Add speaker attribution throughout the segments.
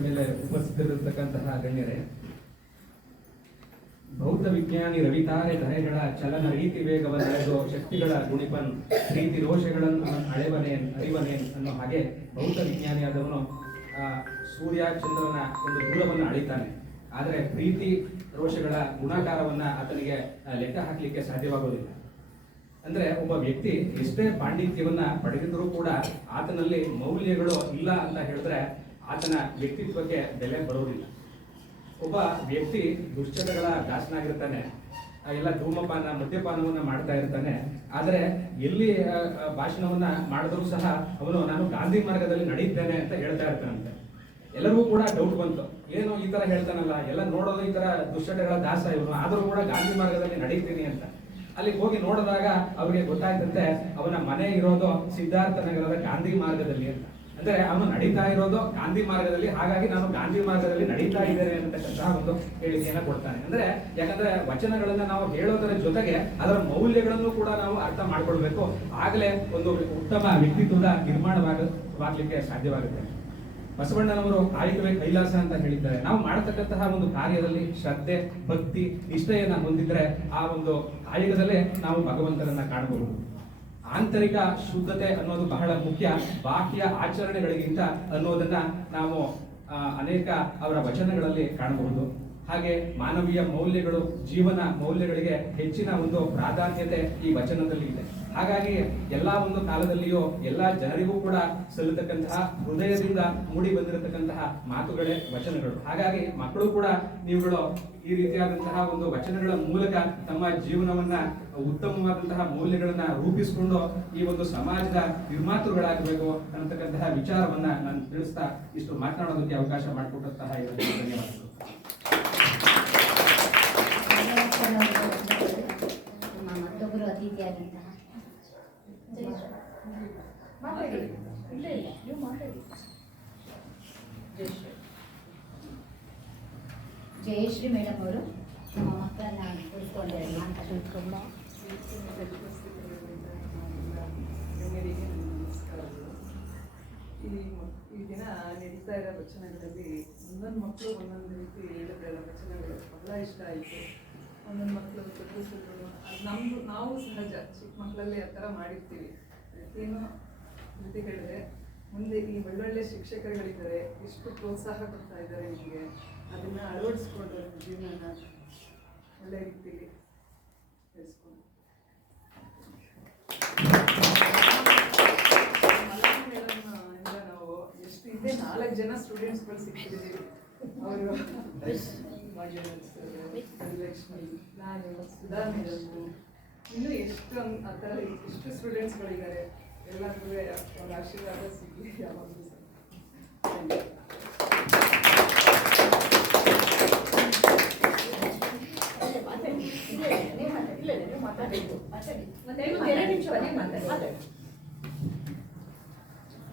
Speaker 1: ಮೇಲೆ ಉಪಸ್ಥಿತರಿರತಕ್ಕಂತಹ ಗಣ್ಯರೇ ಭೌತ ವಿಜ್ಞಾನಿ ರವಿತಾರೆ ಧರೆಗಳ ಚಲನ ರೀತಿ ವೇಗವನ್ನು ಶಕ್ತಿಗಳ ಗುಣಿಪನ್ ರೀತಿ ರೋಷಗಳನ್ನು ಅಳೆವನೇನ್ ಅರಿವನೇನ್ ಅನ್ನೋ ಹಾಗೆ ವಿಜ್ಞಾನಿಯಾದವನು ಆ, ಸೂರ್ಯ ಚಂದ್ರನ ಒಂದು ದೂರವನ್ನು ಅಳಿತಾನೆ. ಆದರೆ ಪ್ರೀತಿ ರೋಷಗಳ ಗುಣಾಕಾರವನ್ನ ಆತನಿಗೆ ಲೆಕ್ಕ ಹಾಕಲಿಕ್ಕೆ ಸಾಧ್ಯವಾಗೋದಿಲ್ಲ. ಅಂದ್ರೆ ಒಬ್ಬ ವ್ಯಕ್ತಿ ಎಷ್ಟೇ ಪಾಂಡಿತ್ಯವನ್ನ ಪಡೆದಿದ್ರೂ ಕೂಡ ಆತನಲ್ಲಿ ಮೌಲ್ಯಗಳು ಇಲ್ಲ ಅಂತ ಹೇಳಿದ್ರೆ ಆತನ ವ್ಯಕ್ತಿತ್ವಕ್ಕೆ ಬೆಲೆ ಬರೋದಿಲ್ಲ. ಒಬ್ಬ ವ್ಯಕ್ತಿ ದುಶ್ಚಟಗಳ ದಾಸನಾಗಿರ್ತಾನೆ ಎಲ್ಲ ಧೂಮಪಾನ, ಮದ್ಯಪಾನವನ್ನು ಮಾಡ್ತಾ ಇರ್ತಾನೆ, ಆದರೆ ಎಲ್ಲಿ ಭಾಷಣವನ್ನ ಮಾಡಿದ್ರು ಸಹ ಅವನು, ನಾನು ಗಾಂಧಿ ಮಾರ್ಗದಲ್ಲಿ ನಡೀತೇನೆ ಅಂತ ಹೇಳ್ತಾ ಇರ್ತಾನಂತೆ. ಎಲ್ಲರಿಗೂ ಕೂಡ ಡೌಟ್ ಬಂತು. ಏನು ಈ ತರ ಹೇಳ್ತಾನಲ್ಲ, ಎಲ್ಲ ನೋಡೋದು ಈ ತರ ದುಶ್ಚಟಗಳ ದಾಸ ಇವನು, ಆದರೂ ಕೂಡ ಗಾಂಧಿ ಮಾರ್ಗದಲ್ಲಿ ನಡೀತೀನಿ ಅಂತ. ಅಲ್ಲಿ ಹೋಗಿ ನೋಡಿದಾಗ ಅವ್ರಿಗೆ ಗೊತ್ತಾಯ್ತಂತೆ, ಅವನ ಮನೆ ಇರೋದು ಸಿದ್ಧಾರ್ಥ ನಗರದ ಗಾಂಧಿ ಮಾರ್ಗದಲ್ಲಿ ಅಂತ. ಅಂದ್ರೆ ಅವನು ನಡೀತಾ ಇರೋದು ಗಾಂಧಿ ಮಾರ್ಗದಲ್ಲಿ, ಹಾಗಾಗಿ ನಾನು ಗಾಂಧಿ ಮಾರ್ಗದಲ್ಲಿ ನಡೀತಾ ಇದ್ದೇನೆ ಅಂತಕ್ಕಂತಹ ಒಂದು ಹೇಳಿಕೆಯನ್ನ ಕೊಡ್ತಾನೆ. ಅಂದ್ರೆ ಯಾಕಂದ್ರೆ ವಚನಗಳನ್ನ ನಾವು ಹೇಳೋದರ ಜೊತೆಗೆ ಅದರ ಮೌಲ್ಯಗಳನ್ನು ಕೂಡ ನಾವು ಅರ್ಥ ಮಾಡ್ಕೊಳ್ಬೇಕು. ಆಗಲೇ ಒಂದು ಉತ್ತಮ ವ್ಯಕ್ತಿತ್ವದ ನಿರ್ಮಾಣವಾಗಲಿಕ್ಕೆ ಸಾಧ್ಯವಾಗುತ್ತೆ. ಬಸವಣ್ಣನವರು ಕಾಯಕವೇ ಕೈಲಾಸ ಅಂತ ಹೇಳಿದ್ದಾರೆ. ನಾವು ಮಾಡತಕ್ಕಂತಹ ಒಂದು ಕಾರ್ಯದಲ್ಲಿ ಶ್ರದ್ಧೆ, ಭಕ್ತಿ, ನಿಷ್ಠೆಯನ್ನ ಹೊಂದಿದ್ರೆ ಆ ಒಂದು ಕಾಯಕದಲ್ಲೇ ನಾವು ಭಗವಂತನನ್ನ ಕಾಣಬಹುದು. ಆಂತರಿಕ ಶುದ್ಧತೆ ಅನ್ನೋದು ಬಹಳ ಮುಖ್ಯ. ಬಾಹ್ಯ ಆಚರಣೆಗಳಿಗಿಂತ ಅನ್ನೋದನ್ನ ನಾವು ಅನೇಕ ಅವರ ವಚನಗಳಲ್ಲಿ ಕಾಣಬಹುದು. ಹಾಗೆ ಮಾನವೀಯ ಮೌಲ್ಯಗಳು, ಜೀವನ ಮೌಲ್ಯಗಳಿಗೆ ಹೆಚ್ಚಿನ ಒಂದು ಪ್ರಾಧಾನ್ಯತೆ ಈ ವಚನದಲ್ಲಿ ಇದೆ. ಹಾಗಾಗಿ ಎಲ್ಲ ಒಂದು ಕಾಲದಲ್ಲಿಯೂ, ಎಲ್ಲ ಜನರಿಗೂ ಕೂಡ ಸಲ್ಲತಕ್ಕಂತಹ ಹೃದಯದಿಂದ ಮೂಡಿ ಬಂದಿರತಕ್ಕಂತಹ ಮಾತುಗಳೇ ವಚನಗಳು. ಹಾಗಾಗಿ ಮಕ್ಕಳು ಕೂಡ ನೀವುಗಳು ಈ ರೀತಿಯಾದಂತಹ ಒಂದು ವಚನಗಳ ಮೂಲಕ ತಮ್ಮ ಜೀವನವನ್ನ ಉತ್ತಮವಾದಂತಹ ಮೌಲ್ಯಗಳನ್ನ ರೂಪಿಸಿಕೊಂಡು ಈ ಒಂದು ಸಮಾಜದ ನಿರ್ಮಾತೃಗಳಾಗಬೇಕು ಅನ್ನತಕ್ಕಂತಹ ವಿಚಾರವನ್ನ ನಾನು ತಿಳಿಸ್ತಾ ಇಷ್ಟು ಮಾತನಾಡೋದಕ್ಕೆ ಅವಕಾಶ ಮಾಡಿಕೊಟ್ಟಂತಹ ಧನ್ಯವಾದಗಳು.
Speaker 2: ಮತ್ತೊಬ್ಬರು ಜಯಶ್ರೀ ಮೇಡಮ್ ಅವರು. ನಮ್ಮ ಮಕ್ಕಳನ್ನ ಕೂತ್ಕೊಂಡೆ ಮಾತಾಡ್ಕೊಂಡು
Speaker 3: ಗಣ್ಯರಿಗೆ ಈ ದಿನ ಇರೋ ವಚನಗಳಲ್ಲಿ ಒಂದೊಂದು ಮಕ್ಕಳು ಒಂದೊಂದು ರೀತಿ ಹೇಳಿದ್ರಲ್ಲ ವಚನಗಳು ಬಹಳ ಇಷ್ಟ ಆಯಿತು ಒಂದೊಂದು ಮಕ್ಕಳು ಪ್ರತಿಸಲು ಅದು ನಮ್ದು ನಾವು ಸಹಜ ಚಿಕ್ಕ ಮಕ್ಕಳಲ್ಲಿ ಆ ಥರ ಮಾಡಿರ್ತೀವಿ ಪ್ರತಿಯೂ ಜೊತೆ ಹೇಳಿದ್ರೆ ಮುಂದೆ ಈ ಒಳ್ಳೊಳ್ಳೆ ಶಿಕ್ಷಕರುಗಳಿದ್ದಾರೆ ಎಷ್ಟು ಪ್ರೋತ್ಸಾಹ ಕೊಡ್ತಾ ಇದ್ದಾರೆ ನಿಮಗೆ ಅದನ್ನು ಅಳವಡಿಸ್ಕೊಂಡು ಜೀವನ ಒಳ್ಳೆ ರೀತಿಯಲ್ಲಿ ಬೆಳೆಸ್ಕೊಂಡು ಮಲಯಾಳಂ ಮೇಡಮ್ ಇಂದ ನಾವು ಎಷ್ಟು ಇದೆ ನಾಲ್ಕು ಜನ ಸ್ಟೂಡೆಂಟ್ಸ್ಗಳು ಸಿಕ್ಕಿದ್ದೀವಿ. ಅವರು ಲಕ್ಷ್ಮಿ ನಾನು ಸುಧಾ ಮೇಡಮ್. ಇನ್ನೂ ಎಷ್ಟು ಆ ಥರ ಎಷ್ಟು ಸ್ಟೂಡೆಂಟ್ಸ್ಗಳಿದ್ದಾರೆ ಎಲ್ಲರಿಗೂ ಅವ್ರ ಆಶೀರ್ವಾದ ಸಿಗಲಿ ಯಾವಾಗಲೂ ಸಹ Thank you.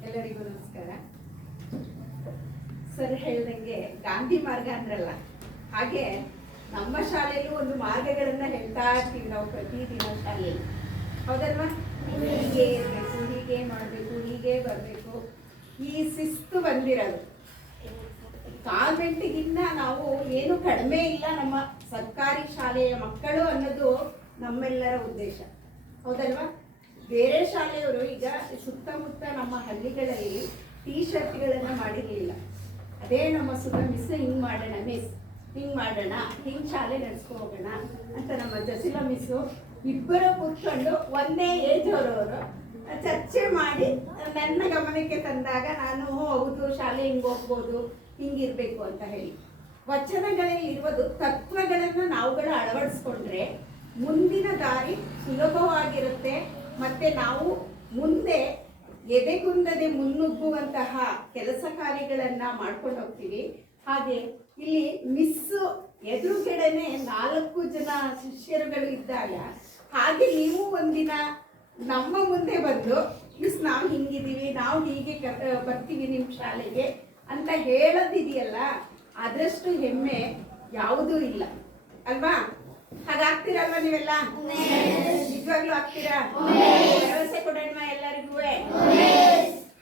Speaker 4: ಎಲ್ಲರಿಗೂ ನಮಸ್ಕಾರ ಸರ್ ಹೇಳ್ದಂಗೆ ಗಾಂಧಿ ಮಾರ್ಗ ಅಂದ್ರಲ್ಲ. ಹಾಗೆ ನಮ್ಮ ಶಾಲೆಯಲ್ಲೂ ಒಂದು ಮಾರ್ಗಗಳನ್ನ ಹೇಳ್ತಾ ಇರ್ತೀವಿ ನಾವು ಪ್ರತಿದಿನ ಶಾಲೆಯಲ್ಲಿ. ಹೌದಲ್ವಾ? ಹೀಗೆ ಇರಬೇಕು, ಹೀಗೆ ಮಾಡಬೇಕು, ಹೀಗೆ ಬರಬೇಕು. ಈ ಶಿಸ್ತು ಬಂದಿರೋದು. ಕಾನ್ವೆಂಟ್ಗಿನ್ನ ನಾವು ಏನು ಕಡಿಮೆ ಇಲ್ಲ ನಮ್ಮ ಸರ್ಕಾರಿ ಶಾಲೆಯ ಮಕ್ಕಳು ಅನ್ನೋದು ನಮ್ಮೆಲ್ಲರ ಉದ್ದೇಶ. ಹೌದಲ್ವಾ? ಬೇರೆ ಶಾಲೆಯವರು ಈಗ ಸುತ್ತಮುತ್ತ ನಮ್ಮ ಹಳ್ಳಿಗಳಲ್ಲಿ ಟೀ ಶರ್ಟ್ಗಳನ್ನು ಮಾಡಿರಲಿಲ್ಲ. ಅದೇ ನಮ್ಮ ಸುತ್ತ ಮಿಸ್ ಹಿಂಗೆ ಮಾಡೋಣ, ಮಿಸ್ ಹಿಂಗೆ ಮಾಡೋಣ, ಹಿಂಗೆ ಶಾಲೆ ನಡೆಸ್ಕೊ ಹೋಗೋಣ ಅಂತ ನಮ್ಮ ಜಸಿಲಾ ಮಿಸ್ಸು ಇಬ್ಬರು ಕೂತ್ಕೊಂಡು ಒಂದೇ ಏಜ್ ಅವರವರು ಚರ್ಚೆ ಮಾಡಿ ನನ್ನ ಗಮನಕ್ಕೆ ತಂದಾಗ ನಾನು ಹೌದು, ಶಾಲೆ ಹಿಂಗೆ ಹೋಗ್ಬೋದು ಹಿಂಗಿರ್ಬೇಕು ಅಂತ ಹೇಳಿ. ವಚನಗಳಲ್ಲಿ ಇರುವುದು ತತ್ವಗಳನ್ನು ನಾವುಗಳು ಅಳವಡಿಸ್ಕೊಂಡ್ರೆ ಮುಂದಿನ ದಾರಿ ಸುಲಭವಾಗಿರುತ್ತೆ, ಮತ್ತೆ ನಾವು ಮುಂದೆ ಎದೆಗುಂದದೆ ಮುನ್ನುಗ್ಗುವಂತಹ ಕೆಲಸ ಕಾರ್ಯಗಳನ್ನ ಮಾಡ್ಕೊಂಡು ಹೋಗ್ತೀವಿ. ಹಾಗೆ ಇಲ್ಲಿ ಮಿಸ್ ಎದುರುಗಡೆನೆ ನಾಲ್ಕು ಜನ ಶಿಷ್ಯರುಗಳು ಇದ್ದಾಗ ಹಾಗೆ ನೀವು ಒಂದಿನ ನಮ್ಮ ಮುಂದೆ ಬಂದು ಮಿಸ್ ನಾವು ಹಿಂಗಿದೀವಿ ನಾವು ಹೀಗೆ ಬರ್ತೀವಿ ನಿಮ್ಮ ಶಾಲೆಗೆ ಅಂತ ಹೇಳೋದಿದೆಯಲ್ಲ ಅದರಷ್ಟು ಹೆಮ್ಮೆ ಯಾವುದೂ ಇಲ್ಲ. ಅಲ್ವಾ? ಹಾಗಾಗ್ತೀರಲ್ವಾ ನೀವೆಲ್ಲ? ನಿಜವಾಗ್ಲೂ ಆಗ್ತೀರಾ? ಭರವಸೆ ಕೊಡೋಣ ಎಲ್ಲರಿಗೂ. ಹಾಗೆ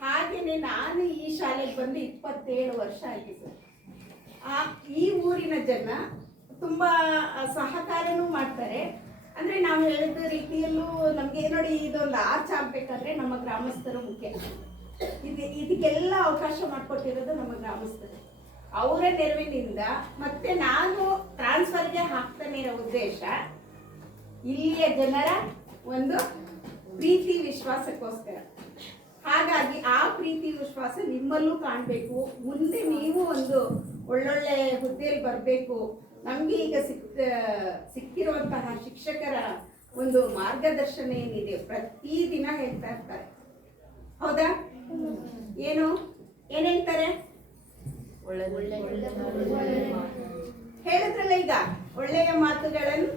Speaker 4: ಹಾಗೇನೆ ನಾನು ಈ ಶಾಲೆಗೆ ಬಂದು ಇಪ್ಪತ್ತೇಳು ವರ್ಷ ಆಗಿದೆ ಆ, ಈ ಊರಿನ ಜನ ತುಂಬಾ ಸಹಕಾರನೂ ಮಾಡ್ತಾರೆ. ಅಂದ್ರೆ ನಾವು ಹೇಳಿದ ರೀತಿಯಲ್ಲೂ ನಮ್ಗೆ ನೋಡಿ ಇದೊಂದು ಆರ್ಚ್ ಆಗ್ಬೇಕಾದ್ರೆ ನಮ್ಮ ಗ್ರಾಮಸ್ಥರು ಮುಖ್ಯ. ಇದು, ಇದಕ್ಕೆಲ್ಲ ಅವಕಾಶ ಮಾಡಿಕೊಟ್ಟಿರೋದು ನಮ್ಮ ಗ್ರಾಮಸ್ಥರು. ಅವರ ನೆರವಿನಿಂದ ಮತ್ತೆ ನಾನು ಟ್ರಾನ್ಸ್ಫರ್ಗೆ ಹಾಕ್ತಾನೆ ಇರೋ ಉದ್ದೇಶ, ಇಲ್ಲಿಯ ಜನರ ಒಂದು ಪ್ರೀತಿ ವಿಶ್ವಾಸಕ್ಕೋಸ್ಕರ. ಹಾಗಾಗಿ ಆ ಪ್ರೀತಿ ವಿಶ್ವಾಸ ನಿಮ್ಮಲ್ಲೂ ಕಾಣಬೇಕು. ಮುಂದೆ ನೀವು ಒಂದು ಒಳ್ಳೊಳ್ಳೆ ಹುದ್ದೆಯಲ್ಲಿ ಬರಬೇಕು. ನಮಗೆ ಈಗ ಸಿಕ್ ಸಿಕ್ಕಿರುವಂತಹ ಶಿಕ್ಷಕರ ಒಂದು ಮಾರ್ಗದರ್ಶನ ಏನಿದೆ ಪ್ರತಿದಿನ ಹೇಳ್ತಾ ಇರ್ತಾರೆ. ಹೌದಾ? ಏನು? ಏನ್ ಹೇಳ್ತಾರೆ? ಹೇಳಿದ್ರಲ್ಲ ಈಗ, ಒಳ್ಳೆಯ ಮಾತುಗಳನ್ನು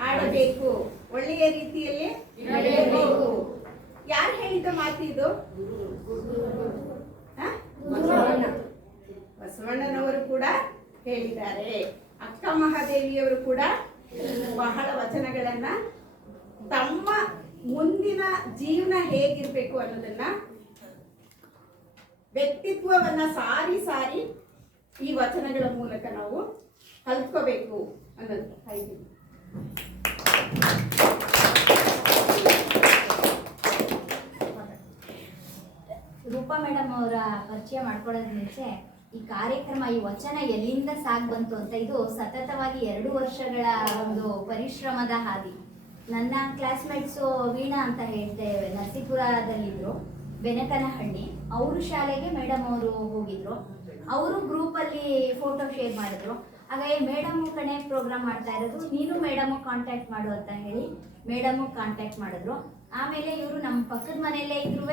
Speaker 4: ಆಡಬೇಕು, ಒಳ್ಳೆಯ ರೀತಿಯಲ್ಲಿ ನಡೆಯಬೇಕು. ಯಾರು ಹೇಳಿದ ಮಾತು ಇದು? ಬಸವಣ್ಣ. ಬಸವಣ್ಣನವರು ಕೂಡ ಹೇಳಿದ್ದಾರೆ. ಅಕ್ಕ ಮಹಾದೇವಿಯವರು ಕೂಡ ಬಹಳ ವಚನಗಳನ್ನ ತಮ್ಮ ಮುಂದಿನ ಜೀವನ ಹೇಗಿರ್ಬೇಕು ಅನ್ನೋದನ್ನ ವ್ಯಕ್ತಿತ್ವವನ್ನ ಸಾರಿ ಸಾರಿ ಈ ವಚನಗಳ ಮೂಲಕ ನಾವು ಕಲ್ತ್ಕೋಬೇಕು ಅನ್ನೋದು ಹಾಗೆ.
Speaker 2: ರೂಪಾ ಮೇಡಮ್ ಅವರ ಪರಿಚಯ ಮಾಡ್ಕೊಳ್ಳೋದ್ ಮುಂಚೆ, ಈ ಕಾರ್ಯಕ್ರಮ, ಈ ವಚನ ಎಲ್ಲಿಂದ ಸಾಗ್ ಬಂತು ಅಂತ ಇದು ಸತತವಾಗಿ ಎರಡು ವರ್ಷಗಳ ಒಂದು ಪರಿಶ್ರಮದ ಹಾದಿ. ನನ್ನ ಕ್ಲಾಸ್ಮೇಟ್ಸು ವೀಣಾ ಅಂತ ಹೇಳ್ತೇವೆ ನರಸೀಪುರದಲ್ಲಿದ್ರು. ಬೆನಕನಹಳ್ಳಿ, ಅವರು ಶಾಲೆಗೆ ಮೇಡಮ್ ಅವರು ಹೋಗಿದ್ರು. ಅವರು ಗ್ರೂಪಲ್ಲಿ ಫೋಟೋ ಶೇರ್ ಮಾಡಿದ್ರು. ಹಾಗಾಗಿ ಮೇಡಮ್ ಕಣೆ ಪ್ರೋಗ್ರಾಮ್ ಮಾಡ್ತಾ ಇರೋದು, ನೀನು ಮೇಡಮ್ ಕಾಂಟ್ಯಾಕ್ಟ್ ಮಾಡು ಅಂತ ಹೇಳಿ ಮೇಡಮ್ ಕಾಂಟ್ಯಾಕ್ಟ್ ಮಾಡಿದ್ರು. ಆಮೇಲೆ ಇವರು ನಮ್ಮ ಪಕ್ಕದ ಮನೆಯಲ್ಲೇ ಇದ್ರು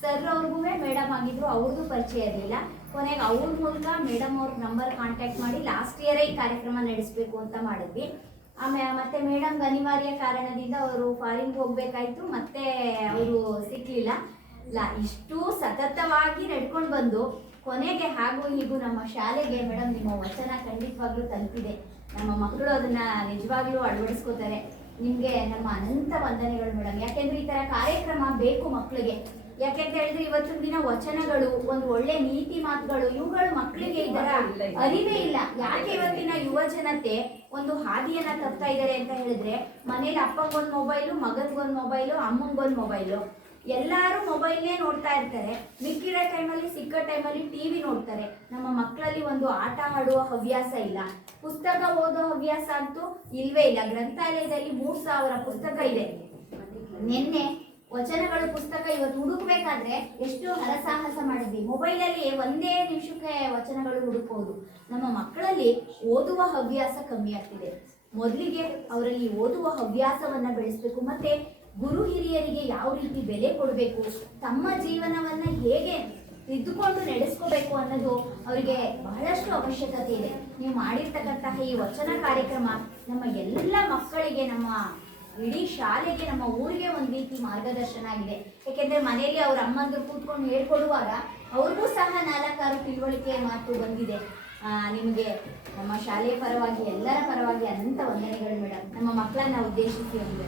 Speaker 2: ಸರ್ ಅವ್ರಿಗೂ ಮೇಡಮ್ ಆಗಿದ್ರು ಅವ್ರದ್ದು ಪರಿಚಯ ಇರಲಿಲ್ಲ. ಕೊನೆಗೆ ಅವ್ರ ಮೂಲಕ ಮೇಡಮ್ ಅವ್ರ ನಂಬರ್ ಕಾಂಟ್ಯಾಕ್ಟ್ ಮಾಡಿ ಲಾಸ್ಟ್ ಇಯರೇ ಈ ಕಾರ್ಯಕ್ರಮ ನಡೆಸಬೇಕು ಅಂತ ಮಾಡಿದ್ವಿ. ಆಮೇಲೆ ಮತ್ತೆ ಮೇಡಮ್ಗೆ ಅನಿವಾರ್ಯ ಕಾರಣದಿಂದ ಅವರು ಫಾರಿನ್ಗೆ ಹೋಗ್ಬೇಕಾಯ್ತು, ಮತ್ತೆ ಅವರು ಸಿಕ್ಲಿಲ್ಲ. ಇಲ್ಲ ಇಷ್ಟು ಸತತವಾಗಿ ನಡ್ಕೊಂಡು ಬಂದು ಕೊನೆಗೆ ಹಾಗೂ ಹೀಗೂ ನಮ್ಮ ಶಾಲೆಗೆ ಮೇಡಮ್ ನಿಮ್ಮ ವಚನ ಖಂಡಿತವಾಗ್ಲೂ ತಲುಪಿದೆ ನಮ್ಮ ಮಕ್ಕಳು ಅದನ್ನ ನಿಜವಾಗ್ಲೂ ಅಳವಡಿಸ್ಕೋತಾರೆ. ನಿಮ್ಗೆ ನಮ್ಮ ಅನಂತ ವಂದನೆಗಳು ಮೇಡಮ್. ಯಾಕೆಂದ್ರೆ ಈ ತರ ಕಾರ್ಯಕ್ರಮ ಬೇಕು ಮಕ್ಕಳಿಗೆ ಯಾಕೆಂತ ಹೇಳಿದ್ರೆ ಇವತ್ತಿನ ದಿನ ವಚನಗಳು ಒಂದು ಒಳ್ಳೆ ನೀತಿ ಮಾತುಗಳು ಇವುಗಳು ಮಕ್ಕಳಿಗೆ ಇದರ ಅರಿವೇ ಇಲ್ಲ. ಯಾಕೆ ಇವತ್ತಿನ ಯುವ ಜನತೆ ಒಂದು ಹಾದಿಯನ್ನ ತಪ್ತಾ ಇದ್ದಾರೆ ಅಂತ ಹೇಳಿದ್ರೆ ಮನೇಲಿ ಅಪ್ಪಂಗೊಂದು ಮೊಬೈಲು ಮಗನ್ಗೊಂದು ಮೊಬೈಲು ಅಮ್ಮಂಗೊಂದು ಮೊಬೈಲು ಎಲ್ಲರೂ ಮೊಬೈಲ್ನೇ ನೋಡ್ತಾ ಇರ್ತಾರೆ. ಮಿಕ್ಕಿರೋ ಟೈಮಲ್ಲಿ ಸಿಕ್ಕ ಟೈಮಲ್ಲಿ ಟಿ ವಿ ನೋಡ್ತಾರೆ. ನಮ್ಮ ಮಕ್ಕಳಲ್ಲಿ ಒಂದು ಆಟ ಆಡುವ ಹವ್ಯಾಸ ಇಲ್ಲ. ಪುಸ್ತಕ ಓದೋ ಹವ್ಯಾಸ ಅಂತೂ ಇಲ್ವೇ ಇಲ್ಲ. ಗ್ರಂಥಾಲಯದಲ್ಲಿ ಮೂರು ಸಾವಿರ ಪುಸ್ತಕ ಇದೆ. ನಿನ್ನೆ ವಚನಗಳು, ಪುಸ್ತಕ ಇವತ್ತು ಹುಡುಕ್ಬೇಕಾದ್ರೆ ಎಷ್ಟು ಹರಸಾಹಸ ಮಾಡಿದ್ವಿ. ಮೊಬೈಲಲ್ಲಿ ಒಂದೇ ನಿಮಿಷಕ್ಕೆ ವಚನಗಳು ಹುಡುಕೋದು ನಮ್ಮ ಮಕ್ಕಳಲ್ಲಿ ಓದುವ ಹವ್ಯಾಸ ಕಮ್ಮಿ ಆಗ್ತಿದೆ. ಮೊದಲಿಗೆ ಅವರಲ್ಲಿ ಓದುವ ಹವ್ಯಾಸವನ್ನ ಬೆಳೆಸಬೇಕು. ಮತ್ತೆ ಗುರು ಹಿರಿಯರಿಗೆ ಯಾವ ರೀತಿ ಬೆಲೆ ಕೊಡಬೇಕು? ತಮ್ಮ ಜೀವನವನ್ನ ಹೇಗೆ ತಿದ್ದುಕೊಂಡು ನಡೆಸ್ಕೋಬೇಕು ಅನ್ನೋದು ಅವರಿಗೆ ಬಹಳಷ್ಟು ಅವಶ್ಯಕತೆ ಇದೆ. ನೀವು ಮಾಡಿರ್ತಕ್ಕಂತಹ ಈ ವಚನ ಕಾರ್ಯಕ್ರಮ ನಮ್ಮ ಎಲ್ಲ ಮಕ್ಕಳಿಗೆ, ನಮ್ಮ ಇಡೀ ಶಾಲೆಗೆ, ನಮ್ಮ ಊರಿಗೆ ಒಂದು ರೀತಿ ಮಾರ್ಗದರ್ಶನ ಆಗಿದೆ. ಯಾಕೆಂದ್ರೆ ಮನೆಯಲ್ಲಿ ಅವ್ರ ಅಮ್ಮಂದ್ರು ಕೂತ್ಕೊಂಡು ಹೇಳ್ಕೊಡುವಾಗ ಅವ್ರಿಗೂ ಸಹ ನಾಲ್ಕಾರು ತಿಳುವಳಿಕೆ ಮಾತು ಬಂದಿದೆ. ನಿಮಗೆ ನಮ್ಮ ಶಾಲೆಯ ಪರವಾಗಿ, ಎಲ್ಲರ ಪರವಾಗಿ ಅನಂತ ವಂದನೆಗಳು ಮೇಡಮ್ ನಮ್ಮ ಮಕ್ಕಳನ್ನ ಉದ್ದೇಶಿಸಿ ಒಂದು